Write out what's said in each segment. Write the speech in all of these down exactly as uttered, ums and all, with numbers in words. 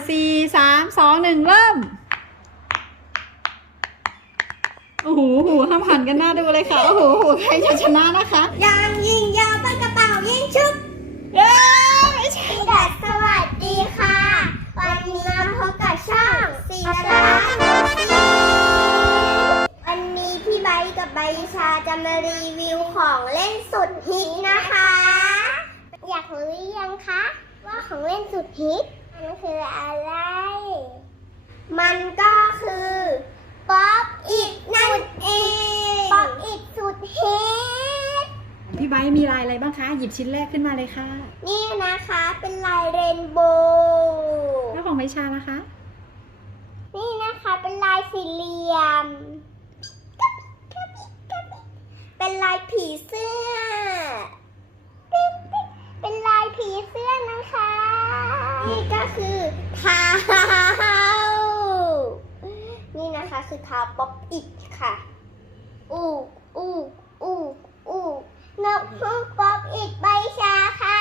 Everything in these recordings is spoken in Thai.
สี่สามสองหนึ่งเริ่มโอ้โหหูห้ามหันกันหน้าดูเลยค่ะโอ้โหหูใครจะชนะนะคะยังยิงยาวปากกระเป๋ายิงชุบเย้ไม่ใช่พี่ดัดสวัสดีค่ะ วันนี้มาพบกับช่องสีดาราวันนี้พี่ไบค์กับใบชาจะมารีวิวของเล่นสุดฮิตนะคะ อยากรู้หรือยังคะว่าของเล่นสุดฮิตมันคืออะไร มันก็คือป๊อปอิดนั่นเองป๊อปอิดสุดฮิตพี่ไบร์ทมีลายอะไรบ้างคะหยิบชิ้นแรกขึ้นมาเลยค่ะนี่นะคะเป็นลายเรนโบว์แล้วของใบชานะคะนี่นะคะเป็นลายสี่เหลี่ยม เป็นลายผีเสื้อ เป็นลายผีเสื้อนะคะ นี่ก็คือเท้านี่นะคะคือเท้าป๊อปอิดค่ะ อู้อู้อู้อู้นกฮูกป๊อปอิดใบชาค่ะ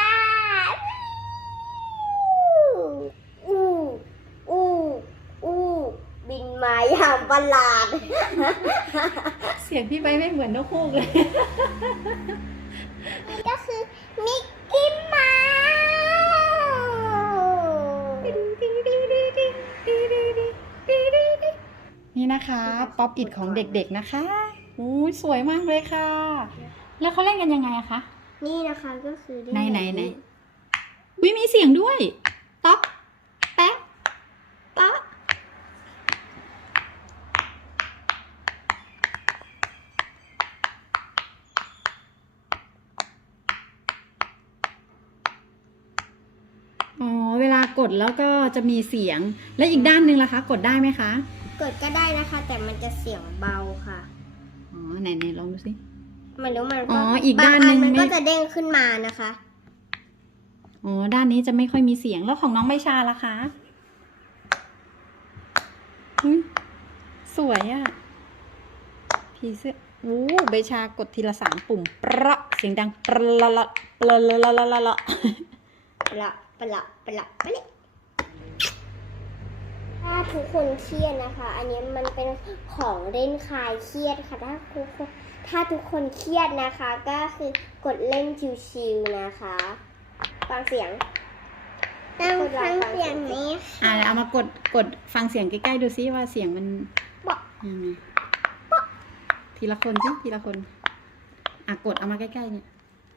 อู้อู้อู้บินมาอย่างประหลาดเสียงพี่ไบร์ทไม่เหมือนนกฮูกเลยนี่ก็คือมิกกี้เมาส์นี่นะคะป๊อปอิดของเด็กๆนะคะอู้สวยมากเลยค่ะ แล้วเขาเล่นกันยังไงอะคะนี่นะคะก็คือไหนไหนไหนวิมีเสียงด้วยต๊อกแต๊ะต๊อกอ๋อเวลากดแล้วก็จะมีเสียงและอีกด้านหนึ่งล่ะคะกดได้ไหมคะกดก็ได้นะคะ แต่มันจะเสียงเบาค่ะอ๋อไหนไหนลองดูสิไม่รู้มันอ๋ออีกด้านหนึ่งบางอันมันไม่ก็จะเด้งขึ้นมานะคะอ๋อด้านนี้จะไม่ค่อยมีเสียงแล้วของน้องใบชาล่ะคะอุ๊ยสวยอะผีเสื้อโอ้ใบชากดทีละสามปุ่มเปราะเสียงดังเปราะละเปราะละละละละละปละปละปละปละถ้าทุกคนเครียดนะคะ อันนี้มันเป็นของเล่นคลายเครียดค่ะ ถ้าทุกคนถ้าทุกคนเครียดนะคะ ก็คือกดเล่นชิวๆนะคะ ฟังเสียงต้องฟังเสียงนี้อ่าเอามากดกดฟังเสียงใกล้ๆดูซิว่าเสียงมันบอกยังไงทีละคนสิทีละคนอ่ะกดเอามาใกล้ๆเนี่ย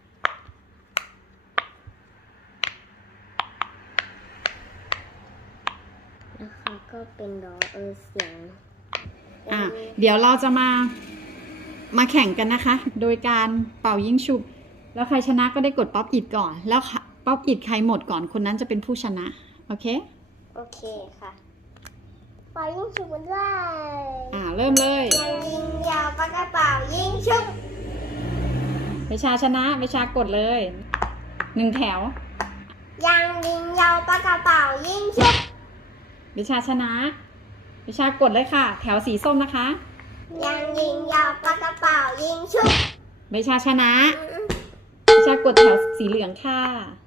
นะคะก็เป็นดอเออเสียงอ่ะเดี๋ยวเราจะมามาแข่งกันนะคะ โดยการเป่ายิงฉุบแล้วใครชนะก็ได้กดป๊อปอิดก่อนแล้วป๊อปอิดใครหมดก่อนคนนั้นจะเป็นผู้ชนะโอเคโอเคค่ะปล่อยยิงฉุบกันด้วยอ่าเริ่มเลยยังยิงยาวปากกระเป๋ายิงฉุบไปชาชนะไปชากดเลยหนึ่งแถวยังยิงยาวปากกระเป๋ายิงฉุบไปชาชนะไปชากดเลยค่ะ แถวสีส้มนะคะยังยิงยาวปากกระเป๋ายิงฉุบไปชาชนะไปชากดแถวสีเหลืองค่ะ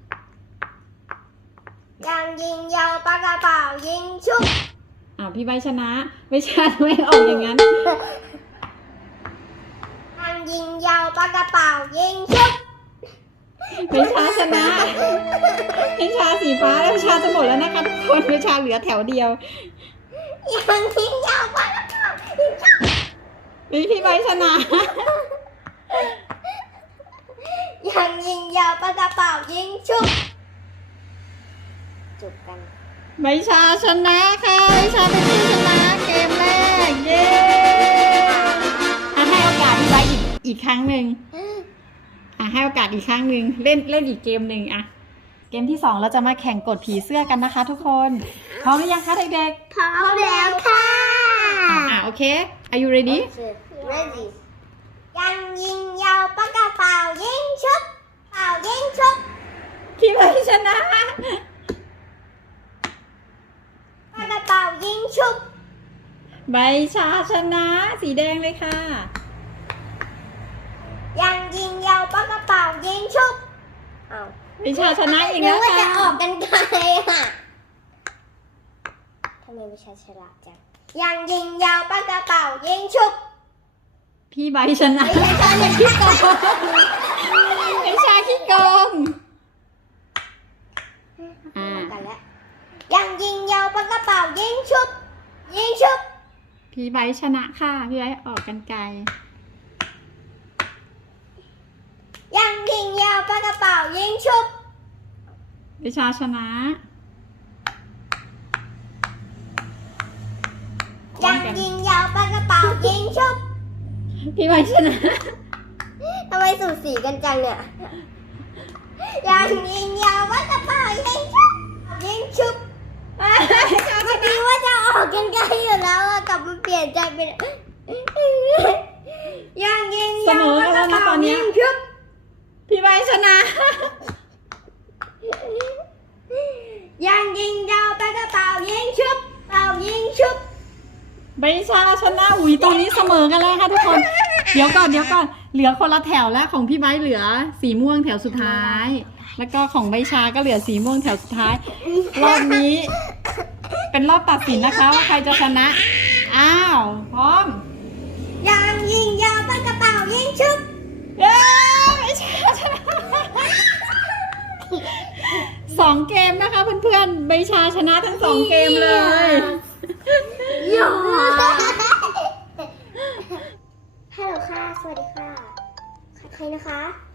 ยังยิงยาวปากกระเป๋ายิงฉุบอ้าวพี่ใบชนะไม่ชาไม่ออกอย่างนั้นยังยิงยาวปากกระเป๋ายิงฉุบไปชาชนะไปชาสีฟ้าแล้วชาจะหมดแล้วนะคะทุกคนไปชาเหลือแถวเดียวยังยิงยาวปากกระเป๋ายิงฉุบพี่พี่ใบชนะยังยิงยาวปากกระเป๋ายิงฉุบจบกันใบชาชนะค่ะใบชาเป็นผู้ชนะเกมแรกเย้อ่ะให้โอกาสพี่ใบอีกอีกครั้งหนึ่งอ่ะให้โอกาสอีกครั้งหนึ่งเล่นเล่นอีกเกมหนึ่งอ่ะเกมที่สองเราจะมาแข่งกดผีเสื้อกันนะคะ ทุกคนพร้อมหรือยังคะเด็กพร้อมแล้วค่ะๆอ่ะอ่ะโอเค Are you ready ready ยังยิงยาวปากกระเป๋ายิงชุบเป่ายิงชุบพี่ใบชนะปากกระเป๋ายิงชุบใบชาชนะสีแดงเลยค่ะยังยิงยาวปากกระเป๋ายิงชุบเอาใบชาชนะอีกนึแล้กวว่าจะค่ะออกกันไกลค่ะำไมวิชาฉลาดจังยังยิงยาวปากกระเป๋ายิงชุบพี่ใบชนะไม่ใช่ตอนนี้ก่อนไอชาขี้โกงอ่ากันแล้วยังยิงยาวปากกระเป๋ายิงชุบยิงชุบพี่ใบชนะค่ะ พี่ใบออกกันไกลยังยิงยาวปากกระเป๋ายิงชุบวิชาชนะยังยิงยาวปากกระเป๋ายิงชุบพี่ใบชนะทำไมสูสีกันจังเนี่ยยังยิงยาวปากกระเป๋ายิงชุบยิงชุบเมื่อกี้ว่าจะออกกันไกลอยู่แล้วอะกลับมาเปลี่ยนใจเป็นยังยิงยาวปากกระเป๋ายิงชุบพี่ใบชนะยังยิงยาวปากกระเป๋ายิงชุบเป่ายิงชุบใบชาชนะอุ้ยตรงนี้เสมอกันแล้วค่ะทุกคน เดี๋ยวก่อนเดี๋ยวก่อนเหลือคนละแถวแล้วของพี่ใบเหลือสีม่วงแถวสุดท้าย แล้วก็ของใบชาก็เหลือสีม่วงแถวสุดท้าย รอบนี้ เป็นรอบตัดสินนะคะว่าใครจะชนะ อ้าวพร้อมยังยิงยาวปากกระเป๋ายิงชุบเย้ใบชาชนะสองเกมนะคะเพื่อนๆใบชาชนะทั้งสองเกมเลยยอฮัลโหลค่ะ สวัสดีค่ะ ใครนะคะ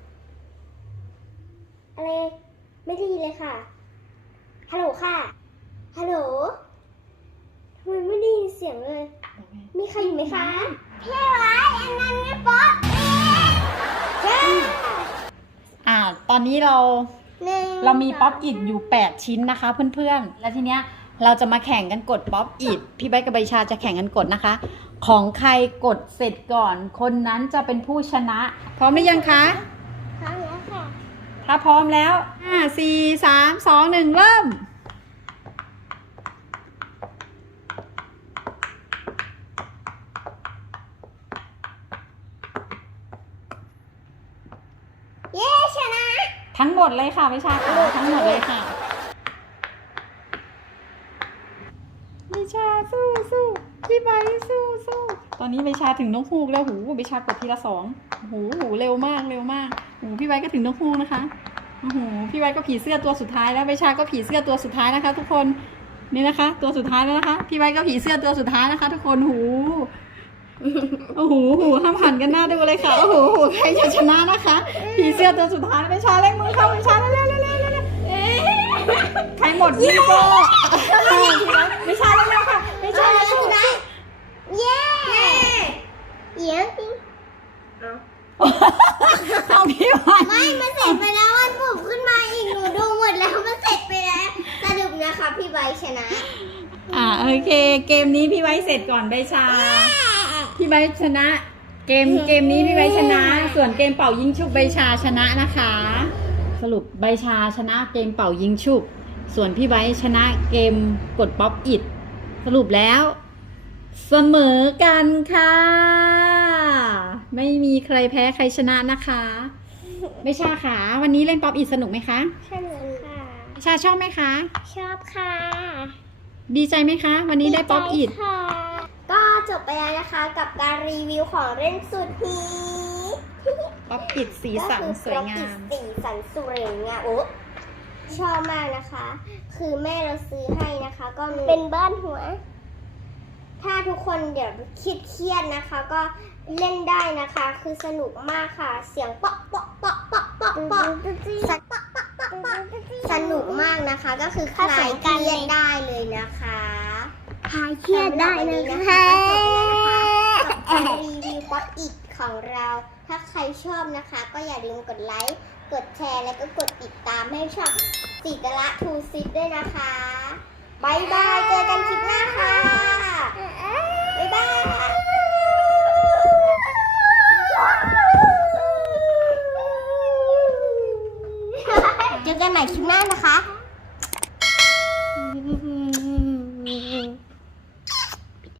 อะไร ไม่ได้ยินเลยค่ะ ฮัลโหลค่ะ ฮัลโหลทำไมไม่ได้ยินเสียงเลย มีใครอยู่ไหมคะพี่ไว้อันนั้นไม่ป๊อปเองอ่า ตอนนี้เราหนึ่งเรามีป๊อปอิดอยู่แปดชิ้นนะคะเพื่อนๆ แล้วทีเนี้ยเราจะมาแข่งกันกดป๊อปอิดพี่ใบกับใบชาจะแข่งกันกดนะคะ ของใครกดเสร็จก่อน คนนั้นจะเป็นผู้ชนะ พร้อมหรือยังคะพร้อมแล้วค่ะถ้าพร้อมแล้วห้า สี่ สาม สอง หนึ่งเริ่มเย้ชนะทั้งหมดเลยค่ะใบชาค่ะทั้งหมดเลยค่ะใบชาสู้สู้พี่ใบสู้สู้ตอนนี้ใบชาถึงนกฮูกแล้วหูใบชากดทีละสองหูหูเร็วมากเร็วมากหูพี่ใบก็ถึงนกฮูกนะคะโอ้โหพี่ใบก็ผีเสื้อตัวสุดท้ายแล้วใบชาก็ผีเสื้อตัวสุดท้ายนะคะ ทุกคนนี่นะคะ ตัวสุดท้ายแล้วนะคะพี่ใบก็ผีเสื้อตัวสุดท้ายนะคะ ทุกคนหูโอ้โหหูห้ามหันกันหน้าดูเลยค่ะโอ้โหหูใครจะชนะนะคะผีเสื้อตัวสุดท้ายใบชาเร่งมือเข้าใบชาเร็วเร็วเร็วเร็วเร็วใครหมดนี่ก็ไม่ใช่แล้วแล้วค่ะไม่ใช่แล้วชนะเย้เย้จริงเอาพี่วันไม่ มันเสร็จไปแล้วมันผุบขึ้นมาอีก หนูดูหมดแล้วมันเสร็จไปแล้ว สรุปนะคะพี่ใบชนะอ่าโอเคเกมนี้พี่ไว้เสร็จก่อนใบชาพี่ไว้ชนะ เกมเกมนี้พี่ไว้ชนะ ส่วนเกมเป่ายิงชุบใบชาชนะนะคะ สรุปใบชาชนะเกมเป่ายิงชุบส่วนพี่ไว้ชนะเกมกดป๊อปอิดสรุปแล้ว เสมอกันค่ะ ไม่มีใครแพ้ใครชนะนะคะใบชาค่ะวันนี้เล่นป๊อปอิดสนุกไหมคะใช่เลยค่ะใบชาชอบไหมคะชอบค่ะดีใจไหมคะ วันนี้ได้ป๊อปอิดค่ะ ก็จบไปแล้วนะคะกับการรีวิวของเล่นสุดฮิตป๊อปอิดสีสันสวยงามก็คือสีสันสวยงามโอ้ชอบมากนะคะ คือแม่เราซื้อให้นะคะ ก็เป็นบ้านหัว ถ้าทุกคนเดี๋ยวคิดเครียดๆนะคะ ก็เล่นได้นะคะ คือสนุกมากค่ะ เสียงเปาะเปาะเปาะเปาะเปาะเปาะสนุกมากนะคะ ก็คือคลายเครียดได้เลยนะคะคลายเครียดได้เลยนะคะกับการรีวิวป๊อปอิดของเรา ถ้าใครชอบนะคะ ก็อย่าลืมกดไลค์ กดแชร์ แล้วก็กดติดตามให้ช่องจิตรละทูซิปด้วยนะคะบายบาย เจอกันคลิปหน้าค่ะบายบายเจอกันใหม่คลิปหน้านะคะ